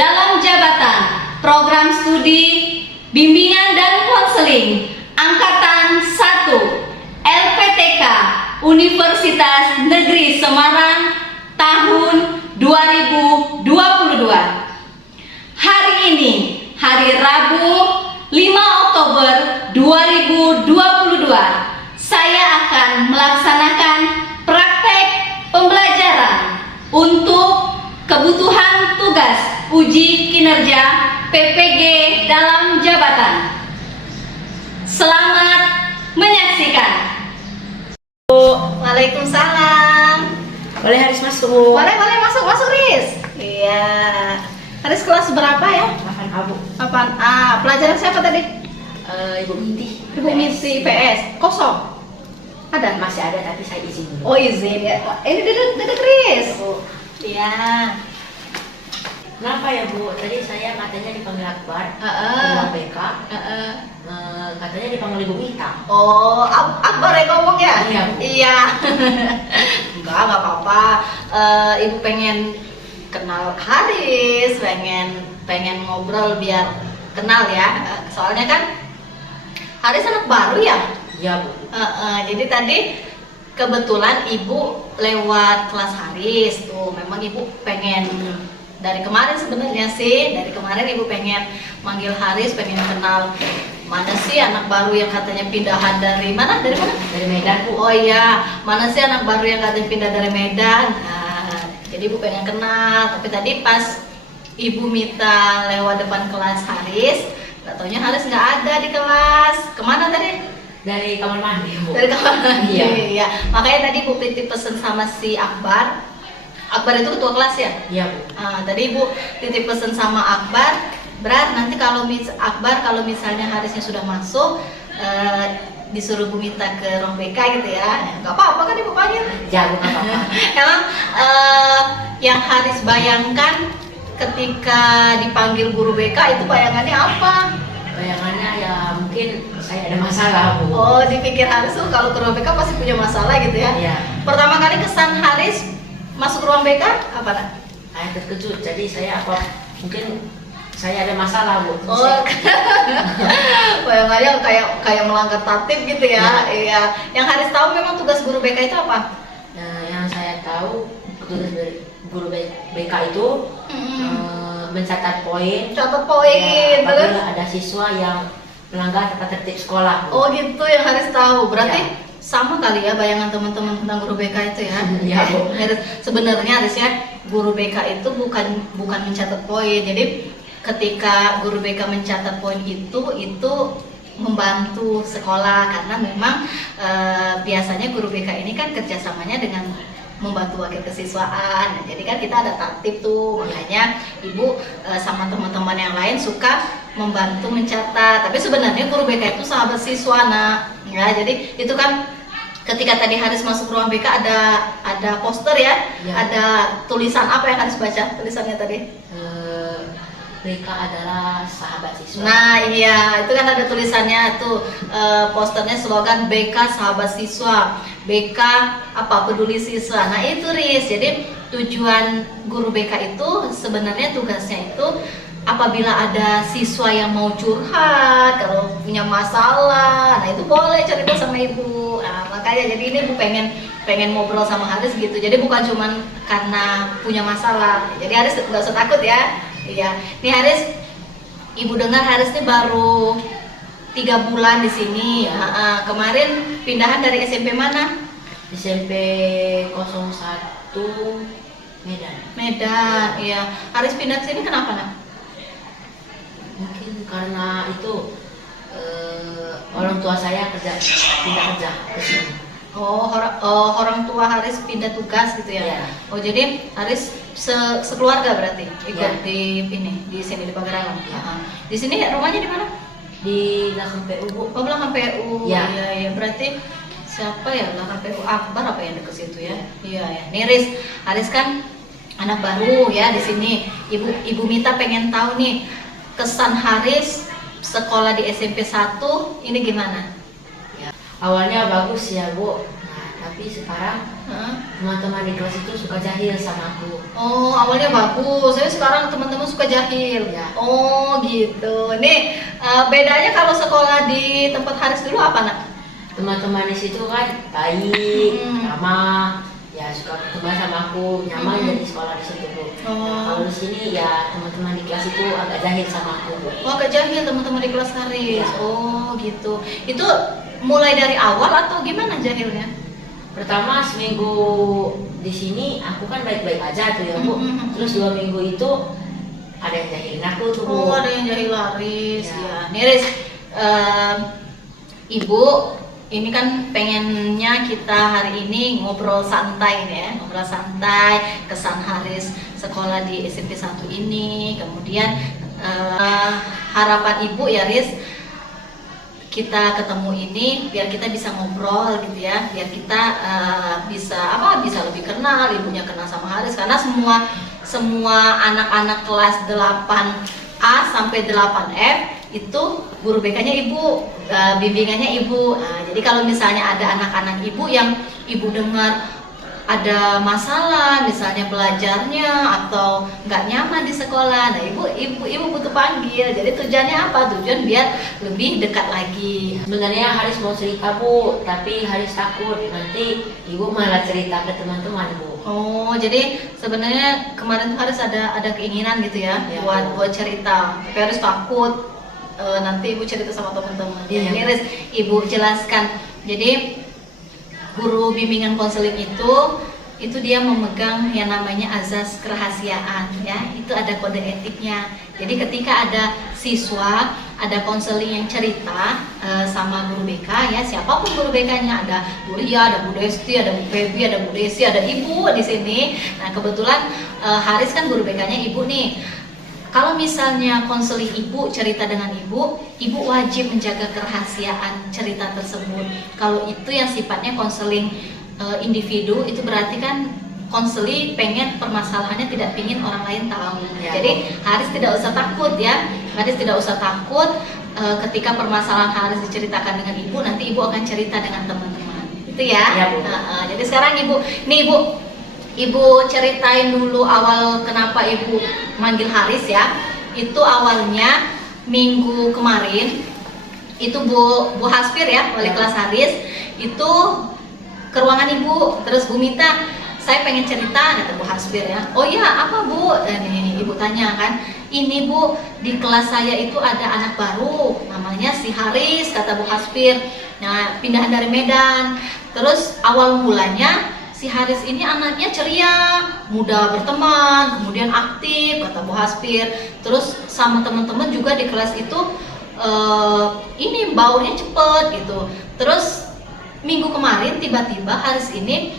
dalam jabatan program studi bimbingan dan konseling angkatan 1 LPTK Universitas Negeri Semarang tahun 2022. Hari ini, hari Rabu 5 Oktober 2022, saya akan melaksanakan praktek pembelajaran untuk kebutuhan tugas uji kinerja PPG dalam jabatan. Selamat menyaksikan. Waalaikumsalam. Boleh Haris masuk. Boleh masuk Riz. Iya. Haris kelas berapa ya? 8A Bu. 8A. Pelajaran siapa tadi? Ibu Minti. Ibu Minti PS. Kosong. Ada? Masih ada tapi saya izin dulu. Oh izin ya. Ini duduk Riz. Iya. Kenapa ya Bu? Tadi saya katanya dipanggil Akbar, Ketua BK. Katanya dipanggil Ibu Mita. Oh, Akbar yang ngomong ya? Iya, Bu. Iya. Enggak apa-apa. Ibu pengen kenal Haris, pengen ngobrol biar kenal ya. Soalnya kan Haris anak baru ya? Iya Bu. Jadi tadi kebetulan Ibu lewat kelas Haris tuh. Memang Ibu pengen dari kemarin sebenarnya sih, dari kemarin Ibu pengen manggil Haris, pengen kenal mana sih anak baru yang katanya pindahan dari mana? Dari mana? Dari Medan Bu. Oh iya, mana sih anak baru yang katanya pindah dari Medan? Nah, jadi Ibu pengen kenal, tapi tadi pas Ibu minta lewat depan kelas Haris, nggak taunya Haris nggak ada di kelas. Kemana tadi? Dari kamar mandi Bu. Dari kamar mandi. Iya. Iya. Makanya tadi Ibu titip pesen sama si Akbar. Akbar itu ketua kelas ya? Iya Bu. Tadi Ibu titip pesen sama Akbar. Nanti kalau Akbar kalau misalnya Harisnya sudah masuk, disuruh Bu minta ke ruang BK gitu ya. Nggak apa-apa kan Ibu panggil. Ya Bu, nggak apa-apa. Emang yang Haris bayangkan ketika dipanggil guru BK itu bayangannya apa? Bayangannya ya mungkin saya ada masalah Bu. Oh, dipikir Haris tuh kalau ke ruang BK pasti punya masalah gitu ya? Iya. Pertama kali kesan Haris masuk ruang BK apa nak? Saya terkejut, jadi saya mungkin saya ada masalah Bu. Oh, bayangannya kayak melanggar tertib gitu ya? Iya. Yang Haris tahu memang tugas guru BK itu apa? Yang saya tahu tugas dari guru BK itu mencatat poin. Catat poin, terus? Apabila ada siswa yang melanggar tata tertib sekolah. Bu. Oh gitu yang Haris tahu. Berarti Iya. sama kali ya bayangan teman-teman tentang guru BK itu ya? Iya, Bu. Sebenarnya Haris ya, guru BK itu bukan mencatat poin. Jadi ketika guru BK mencatat poin itu membantu sekolah karena memang biasanya guru BK ini kan kerjasamanya dengan membantu wakil kesiswaan. Nah, jadi kan kita ada tertib tuh, makanya Ibu sama teman-teman yang lain suka membantu mencatat. Tapi sebenarnya guru BK itu sahabat siswa nak. Ya, jadi itu kan ketika tadi Haris masuk ruang BK ada poster ya, ada tulisan apa yang Haris baca tulisannya tadi? BK adalah sahabat siswa. Nah iya, itu kan ada tulisannya tuh posternya slogan BK sahabat siswa, BK apa peduli siswa. Nah itu Riz, jadi tujuan guru BK itu sebenarnya tugasnya itu apabila ada siswa yang mau curhat, kalau punya masalah, nah itu boleh cerita sama Ibu. Nah makanya jadi ini Ibu pengen ngobrol sama Haris gitu. Jadi bukan cuman karena punya masalah. Jadi Haris nggak usah takut ya. Iya, nih Haris, Ibu dengar Haris ini baru 3 bulan di sini. Kemarin pindahan dari SMP mana? SMP 01 Medan. Medan, iya. Haris pindah ke sini kenapa nak? Mungkin karena itu orang tua saya pindah kerja ke sini. Oh, orang tua Haris pindah tugas gitu ya? Iya. Oh jadi Haris sekeluarga berarti ikut Iya. di sini di Pagarawan. Iya. Di sini rumahnya di mana? Di belakang PU Bu. Oh belakang PU. Iya. Iya. Berarti siapa ya belakang PU Akbar apa yang deket situ ya? Iya ya. Nih Haris kan anak baru ya di sini. Ibu Mita pengen tahu nih kesan Haris sekolah di SMP 1 ini gimana? Awalnya bagus ya Bu, nah, tapi tapi sekarang Hah? teman-teman di kelas itu suka jahil sama aku. Oh, awalnya bagus. Saya sekarang teman-teman suka jahil. Ya. Oh, gitu. Nih, bedanya kalau sekolah di tempat Haris dulu apa, Nak? Teman-teman di situ kan baik, Hmm. ramah, ya suka ketemu sama aku, nyaman jadi sekolah di situ Bu. Oh. Nah, kalau di sini ya teman-teman di kelas itu agak jahil sama aku Bu. Oh, agak jahil teman-teman di kelas Haris. Ya. Oh, gitu. Itu mulai dari awal atau gimana jahilnya? Pertama seminggu di sini aku kan baik-baik aja tuh ya Bu. Hmm. Terus 2 minggu itu ada yang jahilin aku tuh Bu. Oh, ada yang jahil Haris. Ya. Ya. Nih, Riz, Ibu, ini kan pengennya kita hari ini ngobrol santai nih ya, ngobrol santai, kesan Haris sekolah di SMP 1 ini, kemudian harapan Ibu ya Riz, kita ketemu ini biar kita bisa ngobrol gitu ya, biar kita bisa lebih kenal, ibunya kenal sama Haris, karena semua anak-anak kelas 8A sampai 8F itu guru BK-nya ibu, bimbingannya ibu. Nah, jadi kalau misalnya ada anak-anak ibu yang ibu dengar ada masalah, misalnya belajarnya atau nggak nyaman di sekolah, nah ibu butuh panggil. Jadi tujuannya apa? Tujuan biar lebih dekat lagi. Sebenarnya Haris mau cerita Bu, tapi Haris takut nanti ibu malah cerita ke teman-teman Bu. Oh, jadi sebenarnya kemarin tuh Haris ada keinginan gitu ya, Ya, buat cerita, tapi Haris takut nanti ibu cerita sama teman-teman. Iya. Jadi Haris, ibu jelaskan. Jadi guru bimbingan konseling itu dia memegang yang namanya azas kerahasiaan ya, itu ada kode etiknya. Jadi ketika ada siswa, ada konseling yang cerita sama guru BK ya, siapapun guru BK-nya, ada Bu Lia, ada Bu Desti, ada Bu Febi, ada Bu Desi, ada ibu di sini. Nah, kebetulan Haris kan guru BK-nya ibu nih. Kalau misalnya konseling ibu cerita dengan ibu wajib menjaga kerahasiaan cerita tersebut. Kalau itu yang sifatnya konseling individu, itu berarti kan konseling pengen permasalahannya tidak ingin orang lain tahu. Ya. Jadi Haris tidak usah takut ya, Haris tidak usah takut ketika permasalahan Haris diceritakan dengan ibu, nanti ibu akan cerita dengan teman-teman. Itu ya. Ya, Bu. Jadi sekarang Ibu ceritain dulu awal kenapa Ibu manggil Haris ya. Itu awalnya minggu kemarin itu Bu Hasfir ya, wali kelas Haris itu ke ruangan Ibu, terus Bu minta, saya pengen cerita, kata Bu Hasfir ya. Oh iya, apa Bu? Ini Ibu tanya kan, ini Bu, di kelas saya itu ada anak baru, namanya si Haris, kata Bu Hasfir. Nah, pindahan dari Medan. Terus awal mulanya si Haris ini anaknya ceria, mudah berteman, kemudian aktif, kata Bu Hasfir. Terus sama teman-teman juga di kelas itu ini baurnya cepet gitu. Terus minggu kemarin tiba-tiba Haris ini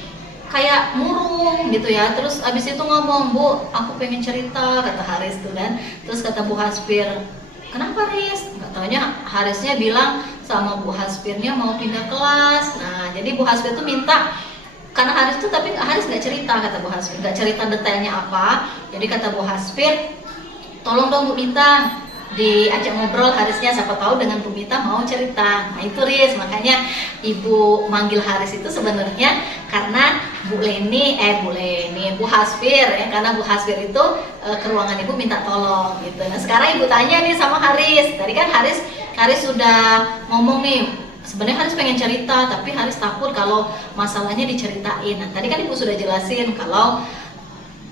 kayak murung gitu ya. Terus abis itu ngomong, Bu, aku pengen cerita, kata Haris tuh kan. Terus kata Bu Hasfir, kenapa Haris? Nggak taunya Harisnya bilang sama Bu Hasfirnya mau pindah kelas. Nah, jadi Bu Hasfir tuh minta, karena Haris tuh tapi Haris nggak cerita, kata Bu Hasfir, nggak cerita detailnya apa. Jadi kata Bu Hasfir, tolong dong Bu Mita diajak ngobrol Harisnya, siapa tahu dengan Bu Mita mau cerita. Nah itu Riz, makanya Ibu manggil Haris itu sebenarnya karena Bu Hasfir ya, karena Bu Hasfir itu ke ruangan Ibu minta tolong gitu. Nah sekarang Ibu tanya nih sama Haris, tadi kan Haris sudah ngomong nih, sebenarnya Haris pengen cerita, tapi Haris takut kalau masalahnya diceritain. Nah, tadi kan Ibu sudah jelasin kalau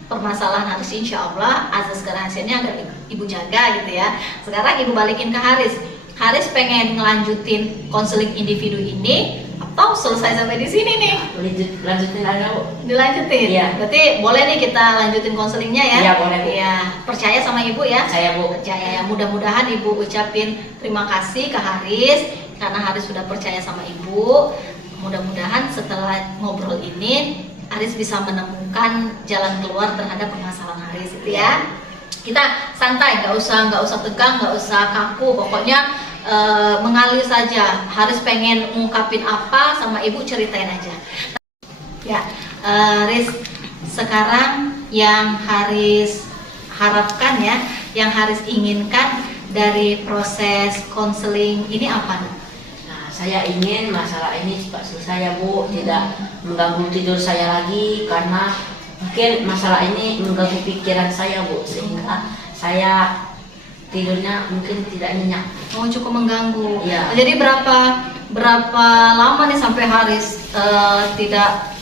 permasalahan Haris insya Allah azas kerahasiaannya agar Ibu jaga gitu ya. Sekarang Ibu balikin ke Haris. Haris pengen ngelanjutin konseling individu ini atau selesai sampai di sini nih? Lanjutin aja Bu. Dilanjutin? Iya. Berarti boleh nih kita lanjutin konselingnya ya? Iya, boleh, Bu. Iya. Percaya sama Ibu ya? Saya Bu. Percaya ya. Mudah-mudahan Ibu ucapin terima kasih ke Haris karena Haris sudah percaya sama Ibu. Mudah-mudahan setelah ngobrol ini Haris bisa menemukan jalan keluar terhadap permasalahan Haris itu ya. Kita santai, nggak usah tegang, nggak usah kaku, pokoknya mengalir saja. Haris pengen ngungkapin apa sama Ibu, ceritain aja. Ya, Haris, sekarang yang Haris harapkan ya, yang Haris inginkan dari proses konseling ini apa? Nah, saya ingin masalah ini cepat selesai ya Bu, tidak mengganggu tidur saya lagi, karena mungkin masalah ini mengganggu pikiran saya Bu, sehingga saya tidurnya mungkin tidak nyenyak. Oh, cukup mengganggu. Iya. Jadi berapa lama nih sampai Haris tidak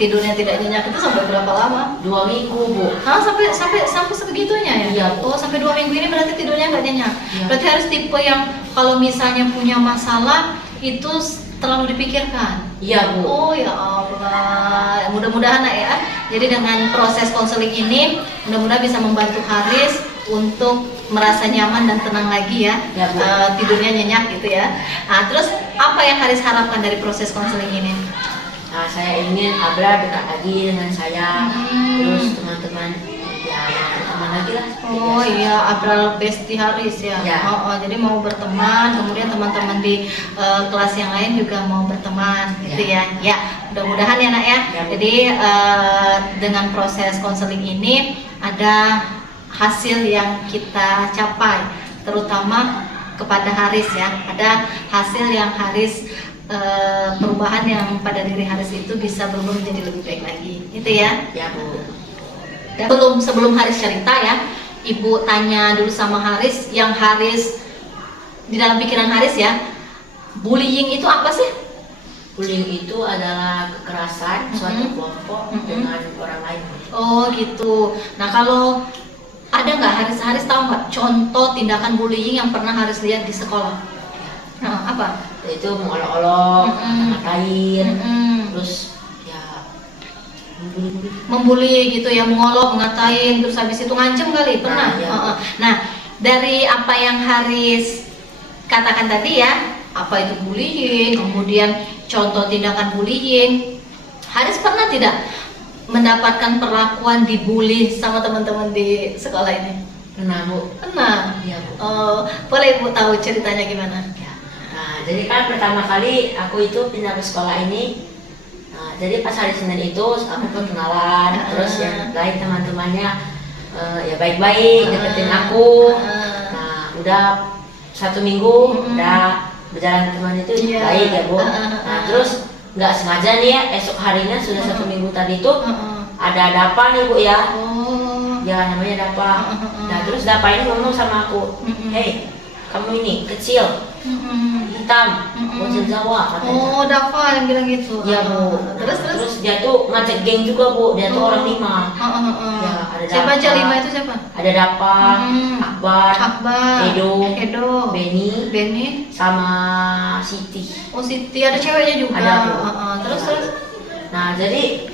tidurnya tidak nyenyak itu sampai berapa lama? 2 minggu Bu. Sampai sebegitunya ya? Iya. Oh, sampai 2 minggu ini berarti tidurnya nggak nyenyak. Iya. Berarti harus tipe yang kalau misalnya punya masalah itu terlalu dipikirkan. Iya Bu. Oh ya Allah, mudah-mudahan ya. Jadi dengan proses konseling ini mudah-mudahan bisa membantu Haris untuk merasa nyaman dan tenang lagi ya, Ya, Bu. tidurnya nyenyak gitu ya. Nah, terus apa yang Haris harapkan dari proses konseling ini? Nah, saya ingin Abra dekat lagi dengan saya, terus teman-teman ya teman lagi lah. Oh iya, Abral Besti Haris ya. Ya. Jadi mau berteman, kemudian teman-teman di kelas yang lain juga mau berteman, gitu ya. Ya, mudah-mudahan ya Nak ya. Ya, Bu. Jadi dengan proses konseling ini ada hasil yang kita capai, terutama kepada Haris ya. Ada hasil yang Haris perubahan yang pada diri Haris itu bisa berubah menjadi lebih baik lagi, gitu ya. Ya Bu. Dan sebelum Haris cerita ya, Ibu tanya dulu sama Haris, yang Haris di dalam pikiran Haris ya, bullying itu apa sih? Bullying itu adalah kekerasan suatu kelompok dengan orang lain. Oh gitu. Nah kalau ada nggak Haris tahu nggak contoh tindakan bullying yang pernah Haris lihat di sekolah? Nah apa? Itu mengolok-olok, ngatain, terus ya Membuli gitu ya, mengolok, ngatain, terus habis itu ngancem kali pernah. Nah, ya. Nah dari apa yang Haris katakan tadi ya, apa itu bullying, kemudian contoh tindakan bullying, Haris pernah tidak mendapatkan perlakuan dibully sama teman-teman di sekolah ini? pernah Bu. Pernah. Iya Bu. Boleh Ibu tahu ceritanya gimana? Ya. Nah, jadi kan pertama kali aku itu pindah ke sekolah ini. Nah, jadi pas hari Senin itu aku perkenalan, terus yang lain teman-temannya ya baik-baik deketin aku. Nah, udah 1 minggu udah berjalan teman itu Iya. baik ya Bu. Nah, terus nggak sengaja nih ya, esok harinya sudah 1 minggu tadi itu ada Dapa nih Bu ya. Oh. Ya namanya Dapa. Nah, terus Dapa ini ngomong sama aku, "Hei, kamu ini kecil, hitam, bocil Jawa," katanya. Oh, Dava yang bilang gitu. Iya Bu. Terus. Dia tuh ngajak geng juga Bu. Dia tuh orang 5. Ya, ada Siapa aja Dapa. 5 itu siapa? Ada Dapa, Akbar, Akbar, Edo, Beni, sama Siti. Oh Siti, ada ceweknya juga. Ada, Bu. Terus. Nah, jadi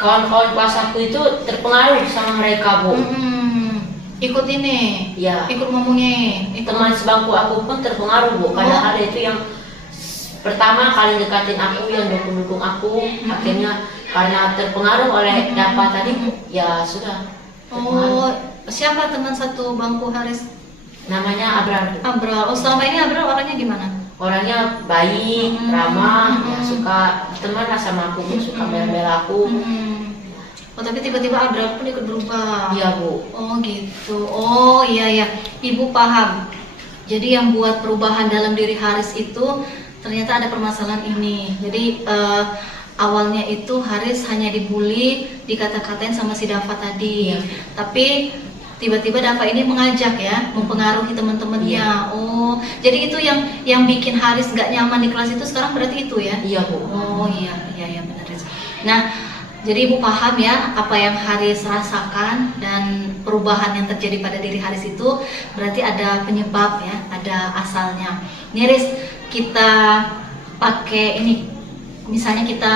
kawan-kawan kelas aku itu terpengaruh sama mereka Bu. Ikut ini. Ya. Ikut ngomongnya. Teman sebangku aku pun terpengaruh Bu. Karena ada itu yang pertama kali dekatin aku, yang dukung aku, akhirnya karena terpengaruh oleh Dapa tadi, ya sudah. Oh, siapa teman satu bangku Haris? Namanya Abrar. Abral. Oh, selama ini Abral orangnya gimana? Orangnya baik, ramah, ya, suka teman lah sama aku, suka bela-bela aku. Oh, tapi tiba-tiba Abral pun ikut berubah. Iya Bu. Oh gitu. Oh iya, Ibu paham. Jadi yang buat perubahan dalam diri Haris itu ternyata ada permasalahan ini. Jadi awalnya itu Haris hanya dibully, dikata-katain sama si Dava tadi. Iya. Tapi tiba-tiba Dava ini mengajak ya, mempengaruhi teman-temannya. Iya. Oh, jadi itu yang bikin Haris nggak nyaman di kelas itu sekarang berarti itu ya? Iya Bu. Oh iya benar. Nah, jadi Ibu paham ya apa yang Haris rasakan dan perubahan yang terjadi pada diri Haris itu berarti ada penyebab ya, ada asalnya. Nih Haris, kita pakai ini, misalnya kita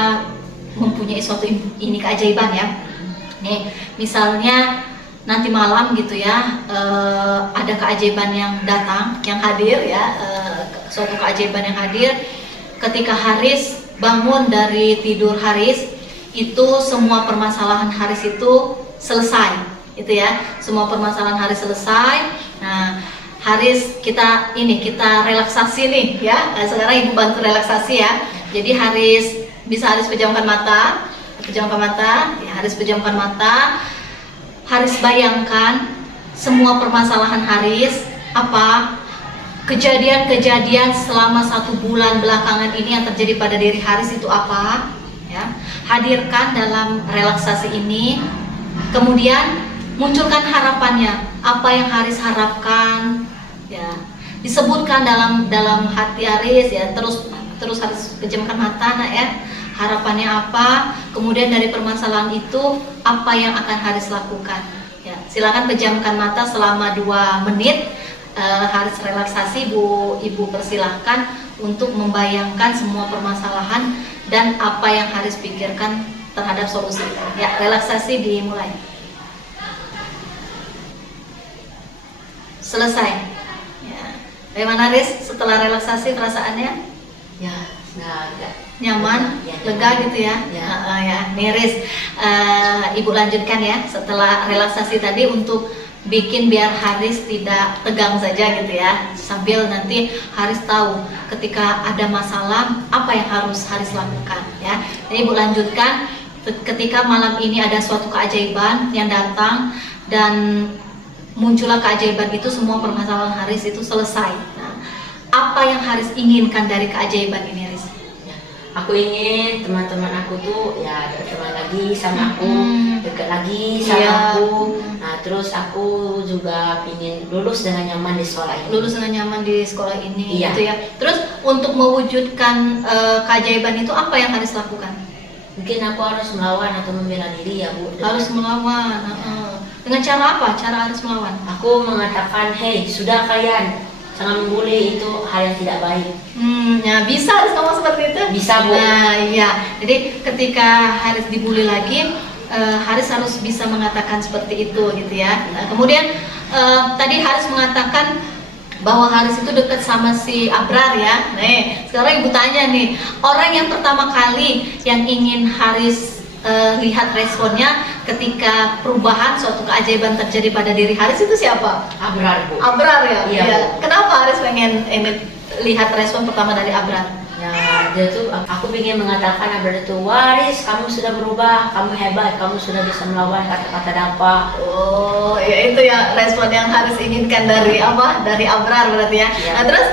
mempunyai suatu ini keajaiban ya. Nih, misalnya nanti malam gitu ya, ada keajaiban yang datang, yang hadir ya, suatu keajaiban yang hadir ketika Haris bangun dari tidur Haris, itu semua permasalahan Haris itu selesai, itu ya, semua permasalahan Haris selesai. Nah, Haris kita relaksasi nih ya. Sekarang Ibu bantu relaksasi ya. Jadi Haris pejamkan mata, ya, Haris pejamkan mata. Haris bayangkan semua permasalahan Haris apa kejadian-kejadian selama 1 bulan belakangan ini yang terjadi pada diri Haris itu apa, ya. Hadirkan dalam relaksasi ini, kemudian munculkan harapannya, apa yang Haris harapkan, ya. Disebutkan dalam hati Haris, ya. Terus harus pejamkan mata, nak, ya. Harapannya apa, kemudian dari permasalahan itu apa yang akan Haris lakukan, ya. Silakan pejamkan mata selama 2 menit. Haris relaksasi, Ibu persilahkan untuk membayangkan semua permasalahan dan apa yang Haris pikirkan terhadap solusi. Ya, relaksasi dimulai. Selesai. Ya. Bagaimana Haris setelah relaksasi perasaannya? Ya, sudah agak Nyaman, ya, lega gitu ya? Ya. Ya. Nih Haris, Ibu lanjutkan ya setelah relaksasi tadi untuk bikin biar Haris tidak tegang saja gitu ya, sambil nanti Haris tahu ketika ada masalah apa yang harus Haris lakukan, ya. Jadi Ibu lanjutkan, ketika malam ini ada suatu keajaiban yang datang dan muncullah keajaiban itu, semua permasalahan Haris itu selesai. Nah, apa yang Haris inginkan dari keajaiban ini, Haris? Aku ingin teman-teman aku tuh ya berteman lagi sama aku, dekat lagi sama Iya. aku. Nah terus aku juga ingin lulus dengan nyaman di sekolah ini. Lulus dengan nyaman di sekolah ini, Iya. gitu ya. Terus untuk mewujudkan keajaiban itu apa yang Haris lakukan? Mungkin aku harus melawan atau membela diri ya Bu. Harus melawan. Dengan cara apa? Cara Haris melawan? Aku mengatakan, hei sudah kalian, jangan membuli, itu hal yang tidak baik. Ya bisa Haris ngomong seperti itu? Bisa Bu. Nah iya, jadi ketika Haris dibully lagi, Haris harus bisa mengatakan seperti itu gitu ya. Nah, kemudian tadi Haris mengatakan bahwa Haris itu dekat sama si Abrar ya. Nih, sekarang Ibu tanya nih, orang yang pertama kali yang ingin Haris lihat responnya ketika perubahan suatu keajaiban terjadi pada diri Haris itu siapa? Abrar Bu. Abrar ya? Iya. Kenapa Haris pengen ini lihat respon pertama dari Abrar? Ya dia tuh, aku ingin mengatakan Abrar itu, waris kamu sudah berubah, kamu hebat, kamu sudah bisa melawan kata-kata dampak. Oh, ya itu ya respon yang Haris inginkan dari apa? Dari Abrar berarti ya. Iya. Nah, terus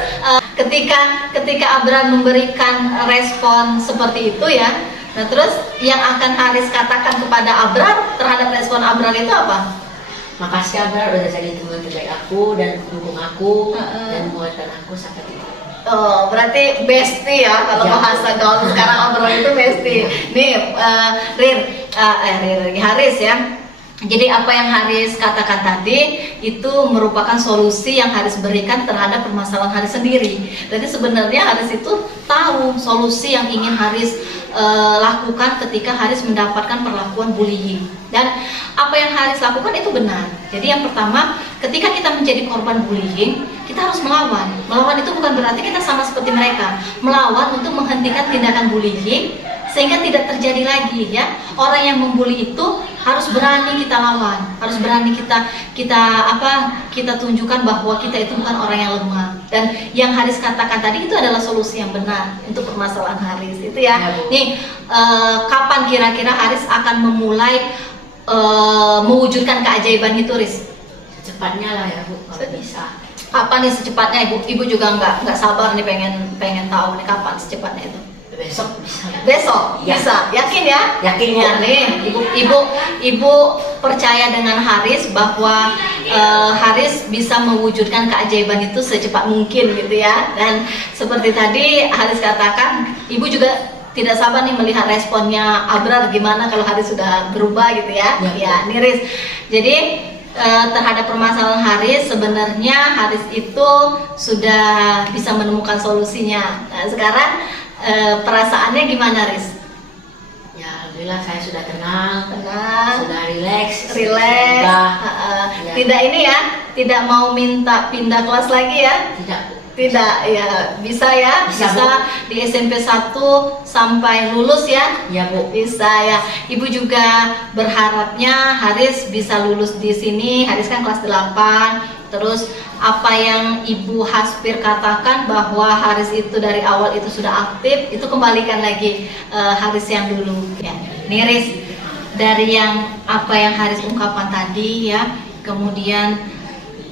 ketika Abrar memberikan respon seperti itu ya. Nah, terus yang akan Haris katakan kepada Abrar terhadap respon Abrar itu apa? Makasih Abrar udah jadi teman terbaik aku dan mendukung aku dan menguatkan aku sampai titik. Oh, berarti bestie ya kalau Ya. bahasa gaul sekarang Abrar itu bestie. Nih, Haris ya. Jadi apa yang Haris katakan tadi itu merupakan solusi yang Haris berikan terhadap permasalahan Haris sendiri. Jadi sebenarnya Haris itu tahu solusi yang ingin Haris lakukan ketika Haris mendapatkan perlakuan bullying. Dan apa yang Haris lakukan itu benar. Jadi yang pertama, ketika kita menjadi korban bullying, kita harus melawan. Melawan itu bukan berarti kita sama seperti mereka. Melawan untuk menghentikan tindakan bullying sehingga tidak terjadi lagi ya. Orang yang membuli itu harus berani kita lawan, harus berani kita tunjukkan bahwa kita itu bukan orang yang lemah. Dan yang Haris katakan tadi itu adalah solusi yang benar untuk permasalahan Haris itu ya. Ya, Bu. Nih, kapan kira-kira Haris akan memulai mewujudkan keajaiban itu, Riz? Secepatnya lah ya Bu, kalau bisa. Apa nih secepatnya? Ibu juga nggak sabar nih pengen tahu nih kapan secepatnya itu. Besok bisa. Besok Ya. bisa, yakin ya? Yakin Bu. Ya nih, ibu percaya dengan Haris bahwa Haris bisa mewujudkan keajaiban itu secepat mungkin gitu ya. Dan seperti tadi Haris katakan, ibu juga tidak sabar nih melihat responnya Abrar gimana kalau Haris sudah berubah gitu ya. Ya. Nih Riz, jadi terhadap permasalahan Haris sebenarnya Haris itu sudah bisa menemukan solusinya. Nah, sekarang perasaannya gimana, Riz? Ya alhamdulillah saya sudah tenang, Tenang, sudah rileks, relax, sudah ya. tidak ini ya, tidak mau minta pindah kelas lagi ya? tidak Bu. Tidak, ya bisa ya, Bisa, di SMP 1 sampai lulus ya? Ya Bu. Bisa ya. Ibu juga berharapnya Haris bisa lulus di sini. Haris kan kelas 8. Terus apa yang Ibu Haspir katakan bahwa Haris itu dari awal itu sudah aktif, itu kembalikan lagi Haris yang dulu ya. Nih Riz, dari yang apa yang Haris ungkapkan tadi ya, kemudian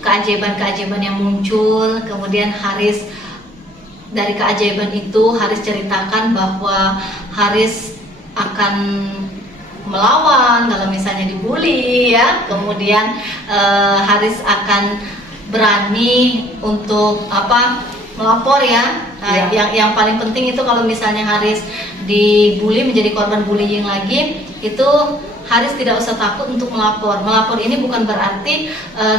keajaiban-keajaiban yang muncul. Kemudian Haris, dari keajaiban itu Haris ceritakan bahwa Haris akan melawan kalau misalnya dibully ya. Kemudian Haris akan berani untuk melapor ya. Nah, yang paling penting itu kalau misalnya Haris dibully, menjadi korban bullying lagi, itu Haris tidak usah takut untuk melapor. Melapor ini bukan berarti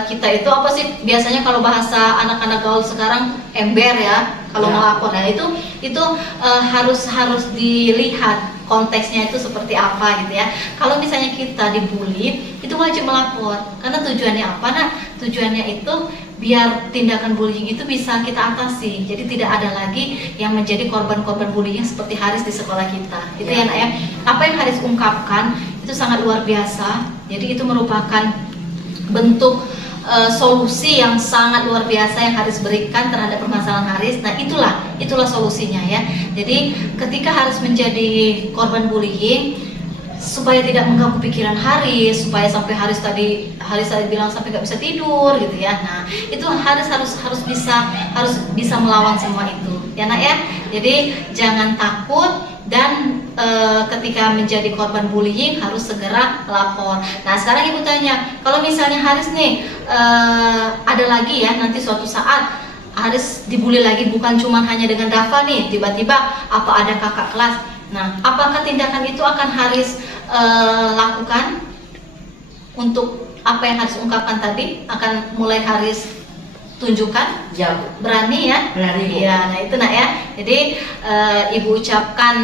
kita itu apa sih, biasanya kalau bahasa anak-anak gaul sekarang ember ya kalau melapor. Nah itu harus dilihat konteksnya itu seperti apa gitu ya. Kalau misalnya kita dibully, itu wajib melapor. Karena tujuannya apa? Nah, tujuannya itu biar tindakan bullying itu bisa kita atasi. Jadi tidak ada lagi yang menjadi korban-korban bullying seperti Haris di sekolah kita. Itu ya Nak ya. Apa yang Haris ungkapkan itu sangat luar biasa. Jadi itu merupakan bentuk solusi yang sangat luar biasa yang Haris berikan terhadap permasalahan Haris. Nah itulah solusinya ya. Jadi ketika Haris menjadi korban bullying, supaya tidak mengganggu pikiran Haris, supaya sampai Haris tadi bilang sampai nggak bisa tidur gitu ya. Nah itu Haris harus bisa melawan semua itu ya Nak ya. Jadi jangan takut, dan ketika menjadi korban bullying harus segera lapor. Nah sekarang Ibu tanya, kalau misalnya Haris nih ada lagi ya, nanti suatu saat Haris dibully lagi, bukan cuma hanya dengan Dava nih, tiba-tiba ada kakak kelas. Nah apakah tindakan itu akan Haris lakukan untuk apa yang Haris ungkapkan tadi? Akan mulai Haris tunjukkan? Jauh. Berani ya? Berani. Iya, nah itu Nak ya. Jadi Ibu ucapkan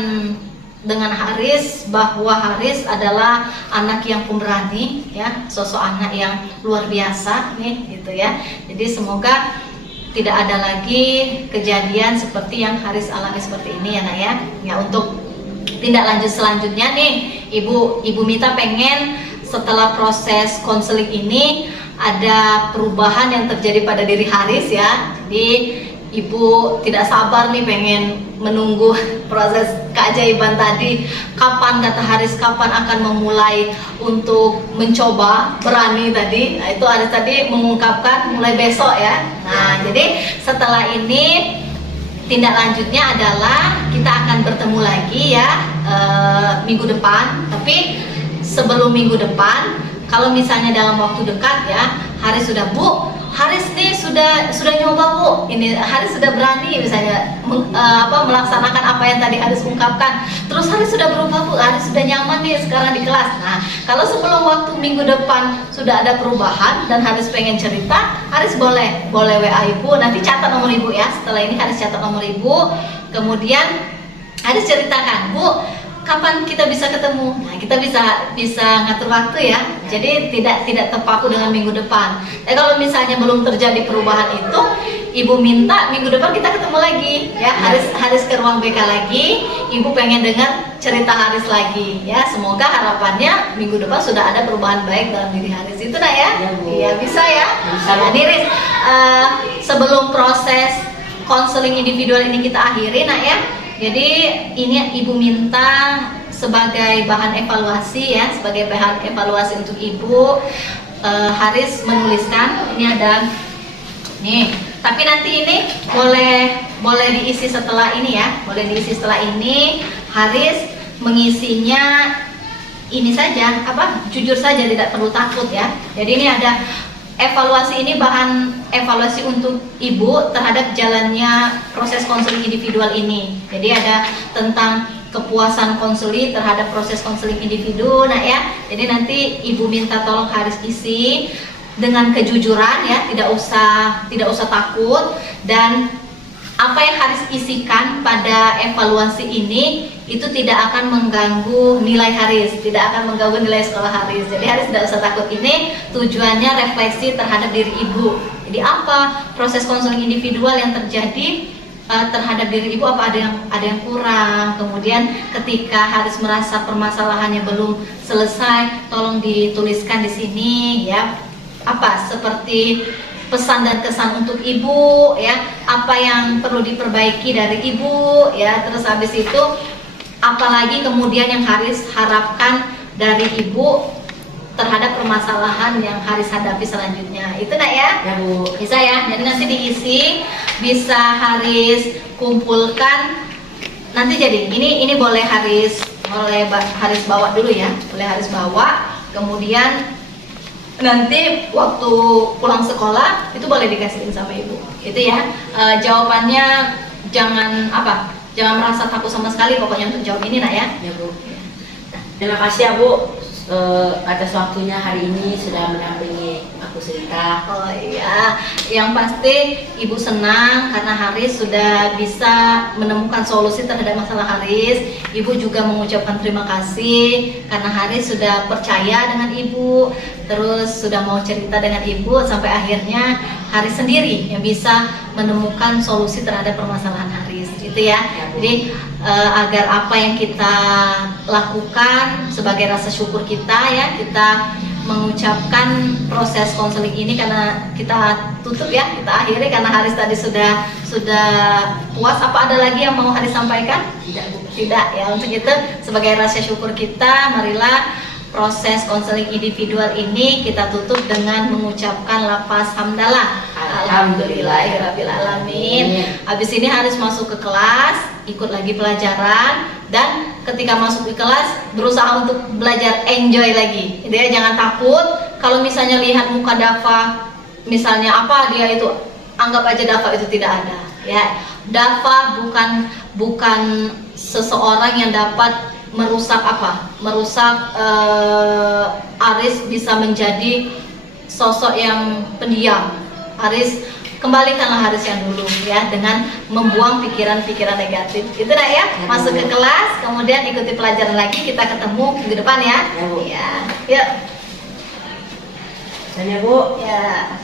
dengan Haris bahwa Haris adalah anak yang pemberani ya, sosok anak yang luar biasa nih gitu ya. Jadi semoga tidak ada lagi kejadian seperti yang Haris alami seperti ini ya Nak ya. Ya, untuk tindak lanjut selanjutnya nih, Ibu Mita pengen setelah proses konseling ini ada perubahan yang terjadi pada diri Haris ya. Jadi Ibu tidak sabar nih pengen menunggu proses keajaiban tadi. Kapan, kata Haris, kapan akan memulai untuk mencoba, berani tadi. Nah itu Haris tadi mengungkapkan mulai besok ya. Nah jadi setelah ini tindak lanjutnya adalah kita akan bertemu lagi ya minggu depan. Tapi sebelum minggu depan, kalau misalnya dalam waktu dekat ya, Haris sudah, Bu, Haris nih sudah nyoba Bu, ini Haris sudah berani misalnya melaksanakan apa yang tadi Haris ungkapkan. Terus Haris sudah berubah Bu, Haris sudah nyaman nih sekarang di kelas. Nah kalau sebelum waktu minggu depan sudah ada perubahan dan Haris pengen cerita, Haris boleh WA Ibu, nanti catat nomor Ibu ya. Setelah ini Haris catat nomor Ibu, kemudian Haris ceritakan, Bu, kapan kita bisa ketemu? Nah, kita bisa ngatur waktu ya. Jadi tidak terpaku dengan minggu depan. Kalau misalnya belum terjadi perubahan itu, Ibu minta minggu depan kita ketemu lagi ya. Haris ke ruang BK lagi. Ibu pengen dengar cerita Haris lagi ya. Semoga harapannya minggu depan sudah ada perubahan baik dalam diri Haris. Itu Nak ya? Iya, bisa ya. Bisa. Nah, Riz, sebelum proses konseling individual ini kita akhiri Nak ya. Jadi ini Ibu minta sebagai bahan evaluasi ya, sebagai bahan evaluasi untuk Ibu, Haris menuliskan, ini ada nih, tapi nanti ini boleh diisi setelah ini ya, boleh diisi setelah ini. Haris mengisinya ini saja, jujur saja, tidak perlu takut ya. Jadi ini ada evaluasi, ini bahan evaluasi untuk Ibu terhadap jalannya proses konseling individual ini. Jadi ada tentang kepuasan konseling terhadap proses konseling individu Nak ya. Jadi nanti Ibu minta tolong Haris isi dengan kejujuran ya, tidak usah takut, dan apa yang Haris isikan pada evaluasi ini itu tidak akan mengganggu nilai Haris, tidak akan mengganggu nilai sekolah Haris. Jadi Haris tidak usah takut, ini tujuannya refleksi terhadap diri Ibu. Jadi apa proses konseling individual yang terjadi terhadap diri Ibu, apa ada yang kurang. Kemudian ketika Haris merasa permasalahannya belum selesai, tolong dituliskan di sini ya. Seperti pesan dan kesan untuk Ibu ya, apa yang perlu diperbaiki dari Ibu ya. Terus habis itu apalagi kemudian yang Haris harapkan dari Ibu terhadap permasalahan yang Haris hadapi selanjutnya. Itu nak ya? Ya Bu. Bisa ya. Jadi nanti diisi, bisa Haris kumpulkan. Nanti jadi ini boleh Haris bawa dulu ya. Boleh Haris bawa. Kemudian nanti waktu pulang sekolah itu boleh dikasihin sama ibu. Itu ya. Jawabannya jangan merasa takut sama sekali pokoknya untuk jawab ini nak ya. Ya Bu. Terima kasih ya Bu atas waktunya hari ini sudah mendampingi aku cerita. Oh iya, yang pasti ibu senang karena Haris sudah bisa menemukan solusi terhadap masalah Haris. Ibu juga mengucapkan terima kasih karena Haris sudah percaya dengan ibu, terus sudah mau cerita dengan ibu sampai akhirnya Haris sendiri yang bisa menemukan solusi terhadap permasalahan Haris. Itu ya. Jadi agar apa yang kita lakukan sebagai rasa syukur kita ya, kita mengucapkan proses konseling ini karena kita tutup ya, kita akhiri karena Haris tadi sudah puas. Apa ada lagi yang mau Haris sampaikan? Tidak ya. Untuk itu sebagai rasa syukur kita, marilah proses konseling individual ini kita tutup dengan mengucapkan lafaz hamdalah. Alhamdulillahirabbil alamin. Habis ini Haris masuk ke kelas, ikut lagi pelajaran, dan ketika masuk ke kelas berusaha untuk belajar enjoy lagi. Gitu ya, jangan takut kalau misalnya lihat muka Dafa misalnya apa dia itu, anggap aja Dafa itu tidak ada ya. Dafa bukan seseorang yang dapat merusak Haris bisa menjadi sosok yang pendiam. Haris, kembalikanlah Haris yang dulu ya, dengan membuang pikiran-pikiran negatif. Itu dah ya. Masuk ke kelas, kemudian ikuti pelajaran lagi, kita ketemu minggu depan ya. Ya Bu. Ya. Yuk. Dan ya Bu. Ya.